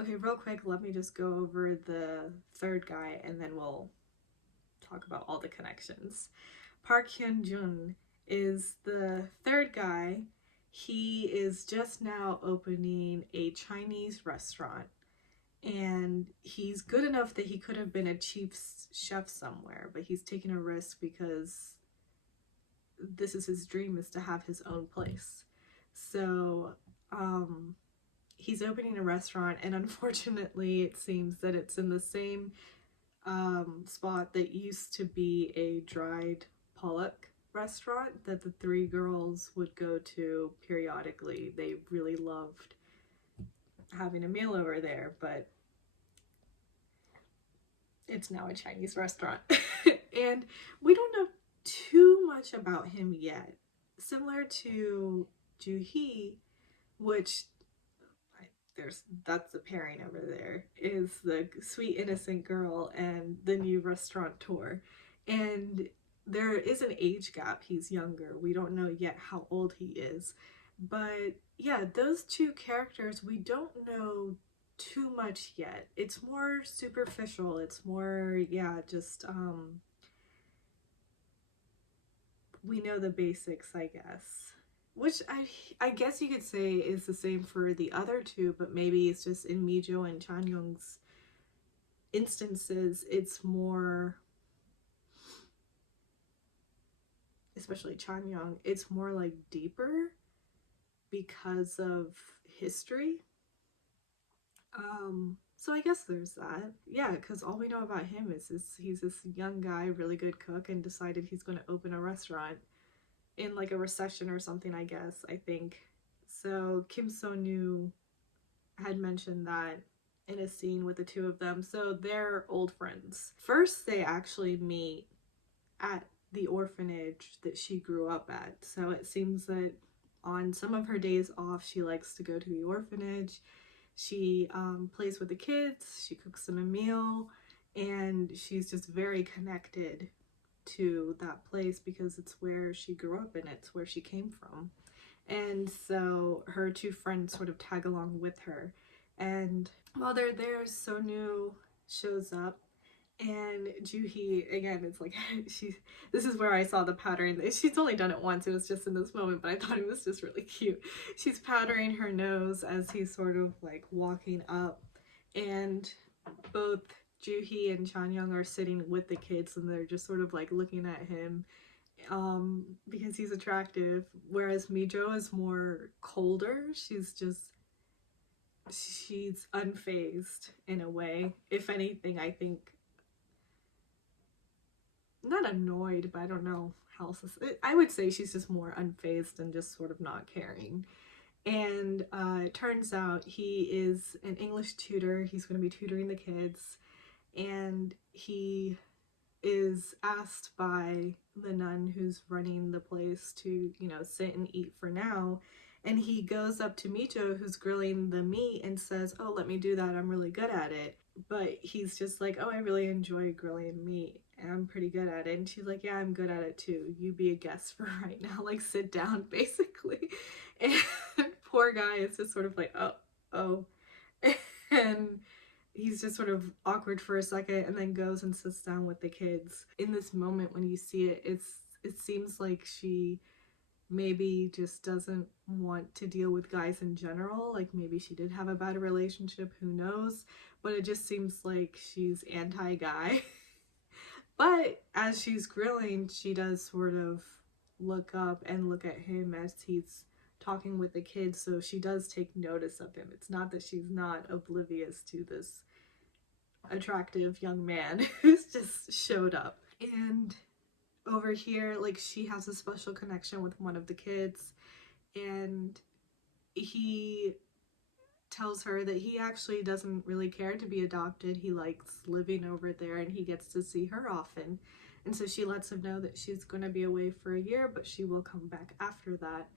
Okay, real quick, let me just go over the third guy and then we'll talk about all the connections. Park Hyun-jun is the third guy. He is just now opening a Chinese restaurant, and he's good enough that he could have been a chief chef somewhere, but he's taking a risk because this is his dream, is to have his own place. So he's opening a restaurant, and unfortunately it seems that it's in the same spot that used to be a dried pollock restaurant that the three girls would go to periodically. They really loved having a meal over there, but it's now a Chinese restaurant. And we don't know too much about him yet. Similar to Joo-hee, which that's the pairing over there, is the sweet innocent girl and the new restaurateur. And there is an age gap. He's younger. We don't know yet how old he is. But yeah, those two characters, we don't know too much yet. It's more superficial. It's more, yeah, just we know the basics, I guess. Which I guess you could say is the same for the other two, but maybe it's just in Mijo and Chanyoung's instances, it's more, especially Chanyoung, it's more like deeper because of history. So I guess there's that. Yeah, because all we know about him is he's this young guy, really good cook, and decided he's going to open a restaurant in like a recession or something, I guess, I think. So Kim So-nu had mentioned that in a scene with the two of them. So they're old friends. First, they actually meet at the orphanage that she grew up at. So it seems that on some of her days off, she likes to go to the orphanage. She plays with the kids, she cooks them a meal, and she's just very connected to that place because it's where she grew up and it's where she came from. And so her two friends sort of tag along with her. And while they're there, So-nu shows up, and Joo-hee, again, it's like this is where I saw the pattern. She's only done it once, it was just in this moment, but I thought it was just really cute. She's powdering her nose as he's sort of like walking up, and both Joo-hee and Chanyoung are sitting with the kids and they're just sort of like looking at him because he's attractive, whereas Mijo is more colder. She's unfazed in a way. If anything, I think, not annoyed, but I don't know how else to say. I would say she's just more unfazed and just sort of not caring. And it turns out he is an English tutor. He's going to be tutoring the kids, and he is asked by the nun who's running the place to, sit and eat for now. And he goes up to Micho, who's grilling the meat, and says, "Oh, let me do that. I'm really good at it." But he's just like, "Oh, I really enjoy grilling meat. And I'm pretty good at it." And she's like, "Yeah, I'm good at it too. You be a guest for right now. Like, sit down," basically. And poor guy is just sort of like, oh. And he's just sort of awkward for a second and then goes and sits down with the kids. In this moment when you see it, it seems like she maybe just doesn't want to deal with guys in general. Like maybe she did have a bad relationship, who knows? But it just seems like she's anti-guy. But as she's grilling, she does sort of look up and look at him as he's talking with the kids, so she does take notice of him. It's not that she's not oblivious to this attractive young man who's just showed up. And over here, like, she has a special connection with one of the kids, and he tells her that he actually doesn't really care to be adopted. He likes living over there and he gets to see her often. And so she lets him know that she's going to be away for a year, but she will come back after that.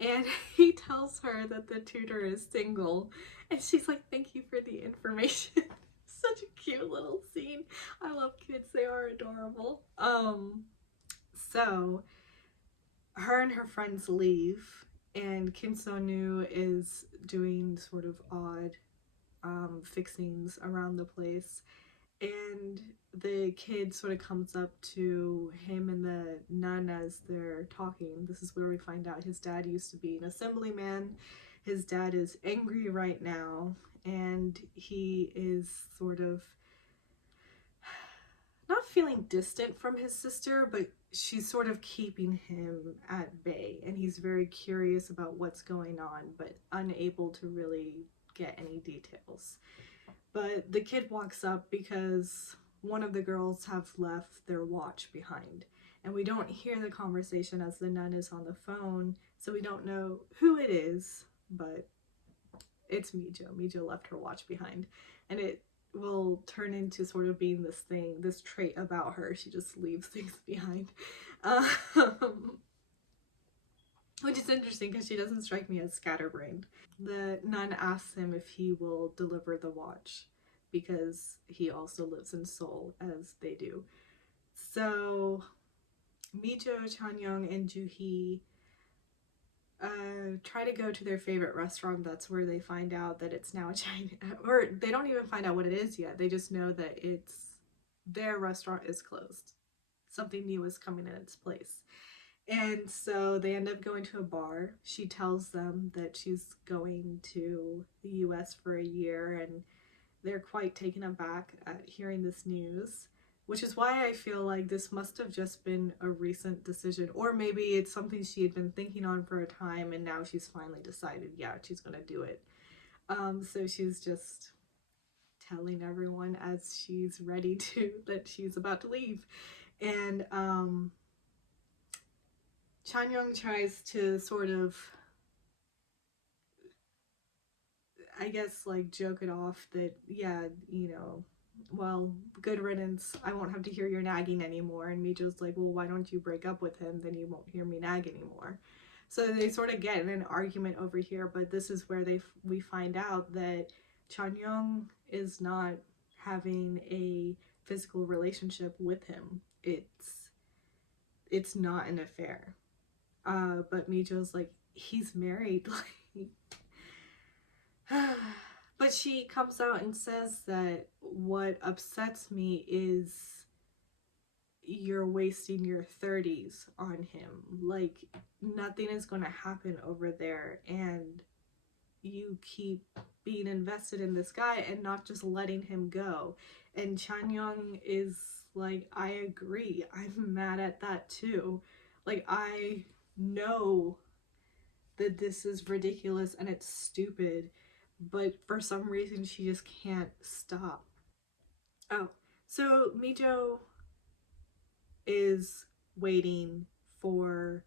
And he tells her that the tutor is single, and she's like, "Thank you for the information." Such a cute little scene. I love kids, they are adorable. So her and her friends leave, and Kim So-nu is doing sort of odd fixings around the place. And the kid sort of comes up to him and the nun as they're talking. This is where we find out his dad used to be an assemblyman. His dad is angry right now, and he is sort of not feeling distant from his sister, but she's sort of keeping him at bay, and he's very curious about what's going on, but unable to really get any details. But the kid walks up because one of the girls have left their watch behind. And we don't hear the conversation as the nun is on the phone, so we don't know who it is, but it's Mijo. Mijo left her watch behind. And it will turn into sort of being this thing, this trait about her. She just leaves things behind. Which is interesting because she doesn't strike me as scatterbrained. The nun asks him if he will deliver the watch because he also lives in Seoul as they do. So Mijo, Chanyoung, and Juhee try to go to their favorite restaurant. That's where they find out that it's now a China, or they don't even find out what it is yet. They just know that their restaurant is closed. Something new is coming in its place. And so they end up going to a bar. She tells them that she's going to the US for a year, and they're quite taken aback at hearing this news, which is why I feel like this must have just been a recent decision, or maybe it's something she had been thinking on for a time and now she's finally decided, yeah, she's gonna do it. So she's just telling everyone as she's ready to that she's about to leave. And Chanyoung tries to sort of, I guess, like, joke it off that, yeah, you know, well, good riddance, I won't have to hear your nagging anymore. And Mijo's like, well, why don't you break up with him, then you won't hear me nag anymore. So they sort of get in an argument over here, but this is where we find out that Chanyoung is not having a physical relationship with him. It's not an affair. But Mijo's like, he's married, like. But she comes out and says that what upsets me is you're wasting your 30s on him. Like, nothing is going to happen over there, and you keep being invested in this guy and not just letting him go. And Chanyoung is like, I agree. I'm mad at that too. Like, I know that this is ridiculous and it's stupid, but for some reason she just can't stop. Oh, so Mijo is waiting for,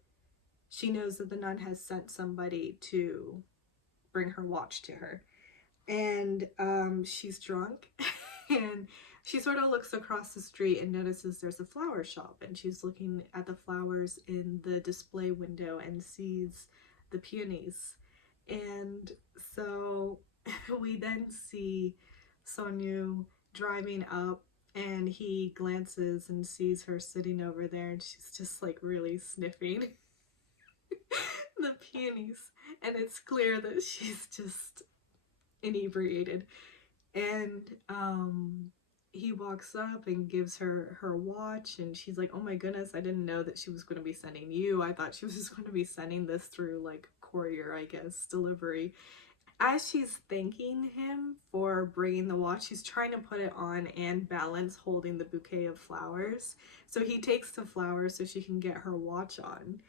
she knows that the nun has sent somebody to bring her watch to her, and she's drunk and she sort of looks across the street and notices there's a flower shop, and she's looking at the flowers in the display window and sees the peonies. And so we then see Son Ye driving up, and he glances and sees her sitting over there, and she's just like really sniffing the peonies, and it's clear that she's just inebriated. And he walks up and gives her her watch, and she's like, oh my goodness, I didn't know that she was going to be sending you. I thought she was just going to be sending this through like courier, I guess, delivery. As she's thanking him for bringing the watch, she's trying to put it on and balance holding the bouquet of flowers. So he takes the flowers so she can get her watch on.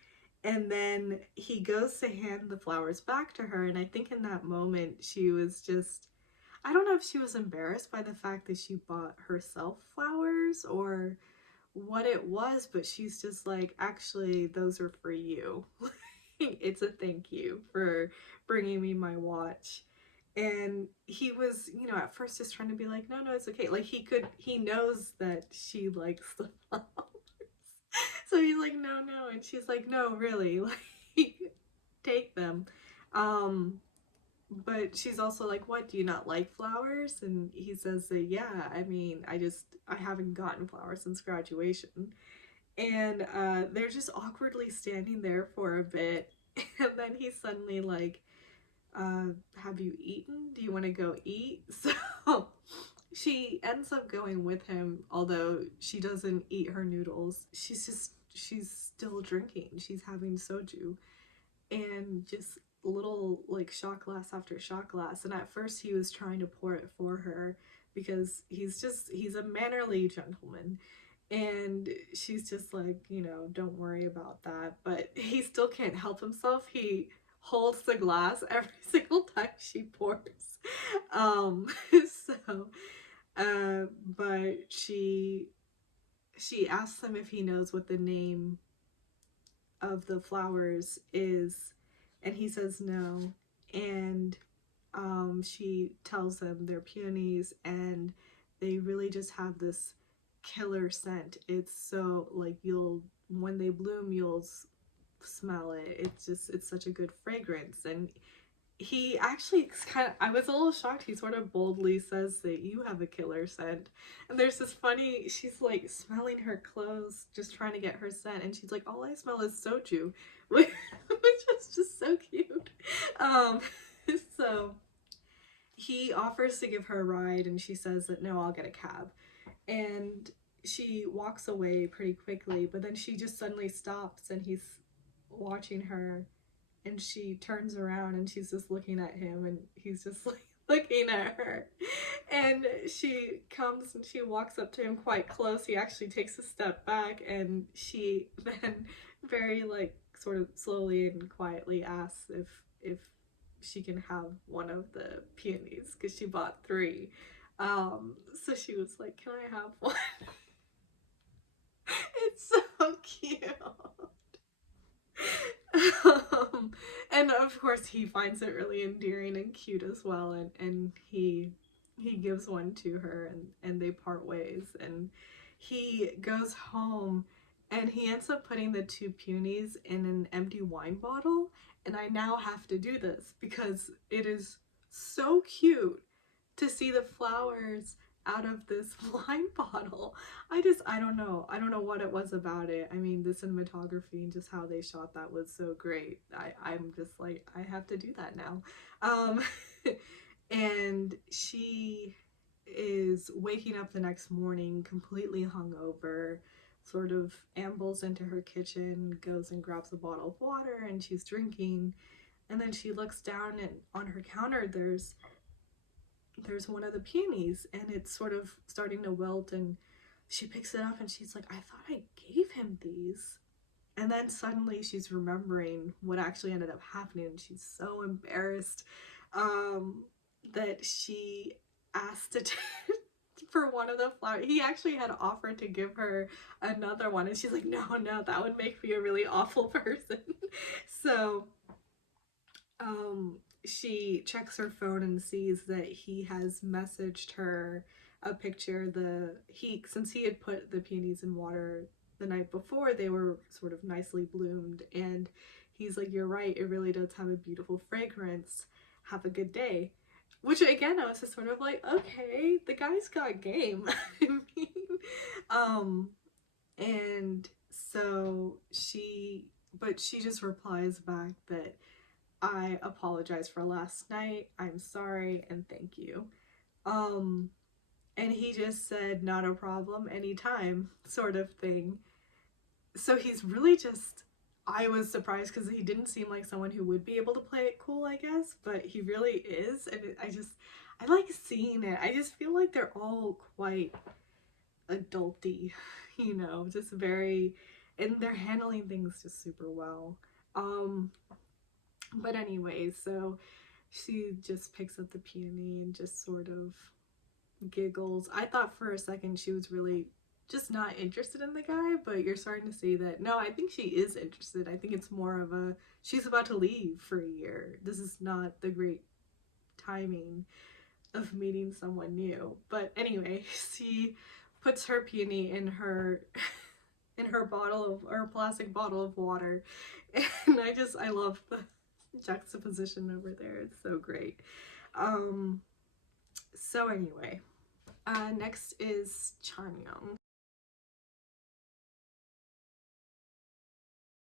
And then he goes to hand the flowers back to her, and I think in that moment she was just, I don't know if she was embarrassed by the fact that she bought herself flowers or what it was, but she's just like, actually, those are for you. It's a thank you for bringing me my watch. And he was, you know, at first just trying to be like, no, it's okay. Like, he knows that she likes the flowers. So he's like, no. And she's like, no, really, like, take them. But she's also like, what, do you not like flowers? And he says that, yeah, I mean, I haven't gotten flowers since graduation. And they're just awkwardly standing there for a bit, and then he suddenly like have you eaten? Do you want to go eat? So she ends up going with him, although she doesn't eat her noodles. She's still drinking. She's having soju and just little like shot glass after shot glass. And at first he was trying to pour it for her because he's a mannerly gentleman. And she's just like, you know, don't worry about that. But he still can't help himself. He holds the glass every single time she pours. Um, so, but she asks him if he knows what the name of the flowers is, and he says no. And she tells him they're peonies, and they really just have this killer scent. It's so like you'll when they bloom you'll smell it. It's such a good fragrance. And he actually kind of, I was a little shocked. He sort of boldly says that you have a killer scent. And there's this funny, she's like smelling her clothes, just trying to get her scent. And she's like, all I smell is soju, which is just so cute. Um, so he offers to give her a ride, and she says that no, I'll get a cab. And she walks away pretty quickly, but then she just suddenly stops, and he's watching her, and she turns around and she's just looking at him, and he's just like looking at her. And she comes and she walks up to him quite close. He actually takes a step back, and she then very like sort of slowly and quietly asks if she can have one of the peonies because she bought 3. So she was like, can I have one? It's so cute. And of course he finds it really endearing and cute as well, and he gives one to her, and they part ways, and he goes home, and he ends up putting the 2 peonies in an empty wine bottle. And I now have to do this because it is so cute to see the flowers out of this wine bottle. I don't know what it was about it. I mean, the cinematography and just how they shot that was so great. I'm just like, I have to do that now. And she is waking up the next morning completely hungover, sort of ambles into her kitchen, goes and grabs a bottle of water, and she's drinking. And then she looks down, and on her counter there's one of the peonies, and it's sort of starting to wilt, and she picks it up and she's like, I thought I gave him these. And then suddenly she's remembering what actually ended up happening, and she's so embarrassed that she asked to for one of the flowers. He actually had offered to give her another one, and she's like, no, that would make me a really awful person. So she checks her phone and sees that he has messaged her a picture. Since he had put the peonies in water the night before, they were sort of nicely bloomed, and he's like, you're right, it really does have a beautiful fragrance, have a good day. Which again, I was just sort of like, okay, the guy's got game. I mean, and so she just replies back that I apologize for last night, I'm sorry, and thank you. And he just said, not a problem, anytime, sort of thing. So he's really just, I was surprised because he didn't seem like someone who would be able to play it cool, I guess, but he really is. And I like seeing it. I just feel like they're all quite adulty, you know, just very, and they're handling things just super well. But anyway, so she just picks up the peony and just sort of giggles. I thought for a second she was really just not interested in the guy, but you're starting to see that, no, I think she is interested. I think it's more of a, she's about to leave for a year. This is not the great timing of meeting someone new. But anyway, she puts her peony in her plastic bottle of water, and I love the juxtaposition over there. It's so great. So anyway, next is Chanyeong.